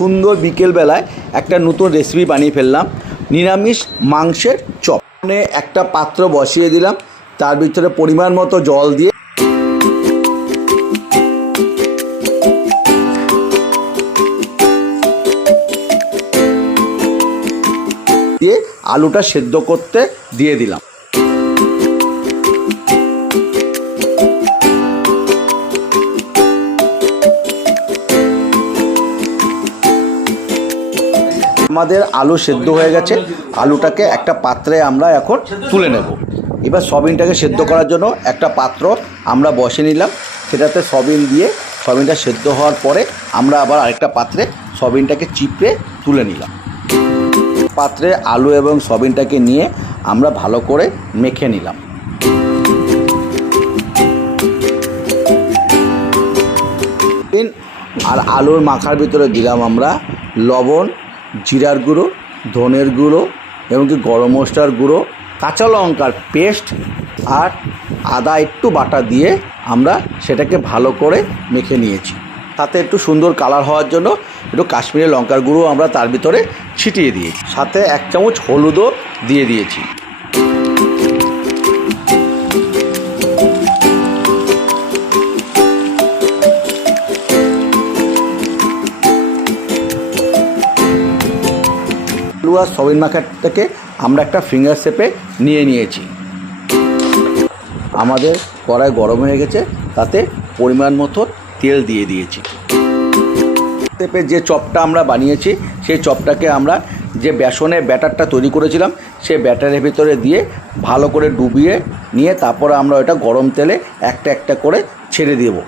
সুন্দর বিকেলবেলায় একটা নতুন রেসিপি বানিয়ে ফেললাম, নিরামিষ মাংসের চপ। একটা পাত্র বসিয়ে দিলাম, তার ভিতরে পরিমাণ মতো জল দিয়ে আলুটা সেদ্ধ করতে দিয়ে দিলাম। আমাদের আলু সেদ্ধ হয়ে গেছে, আলুটাকে একটা পাত্রে আমরা এখন তুলে নেব। এবার সয়াবিনটাকে সেদ্ধ করার জন্য একটা পাত্র আমরা বসে নিলাম, সেটাতে সয়াবিন দিয়ে সয়াবিনটা সেদ্ধ হওয়ার পরে আমরা আবার আরেকটা পাত্রে সয়াবিনটাকে চিপে তুলে নিলাম। পাত্রে আলু এবং সয়াবিনটাকে নিয়ে আমরা ভালো করে মেখে নিলাম। আর আলুর মাখার ভিতরে দিলাম আমরা লবণ, জিরার গুঁড়ো, ধনের গুঁড়ো, এমনকি গরম মশলার গুঁড়ো, কাঁচা লঙ্কার পেস্ট আর আদা একটু বাটা দিয়ে আমরা সেটাকে ভালো করে মেখে নিয়েছি। তাতে একটু সুন্দর কালার হওয়ার জন্য একটু কাশ্মীরি লঙ্কার গুঁড়ো আমরা তার ভিতরে ছিটিয়ে দিয়েছি, সাথে 1 চামচ হলুদও দিয়ে দিয়েছি। আলু আর সয়াবিন মাখাটাকে আমরা একটা ফিঙ্গার শেপে নিয়েছি। আমাদের কড়াই গরম হয়ে গেছে, তাতে পরিমাণ মতো তেল দিয়ে দিয়েছি। শেপে যে চপটা আমরা বানিয়েছি সেই চপটাকে আমরা যে বেসনের ব্যাটারটা তৈরি করেছিলাম সেই ব্যাটারের ভিতরে দিয়ে ভালো করে ডুবিয়ে নিয়ে তারপরে আমরা ওটা গরম তেলে একটা একটা করে ছেড়ে দেবো।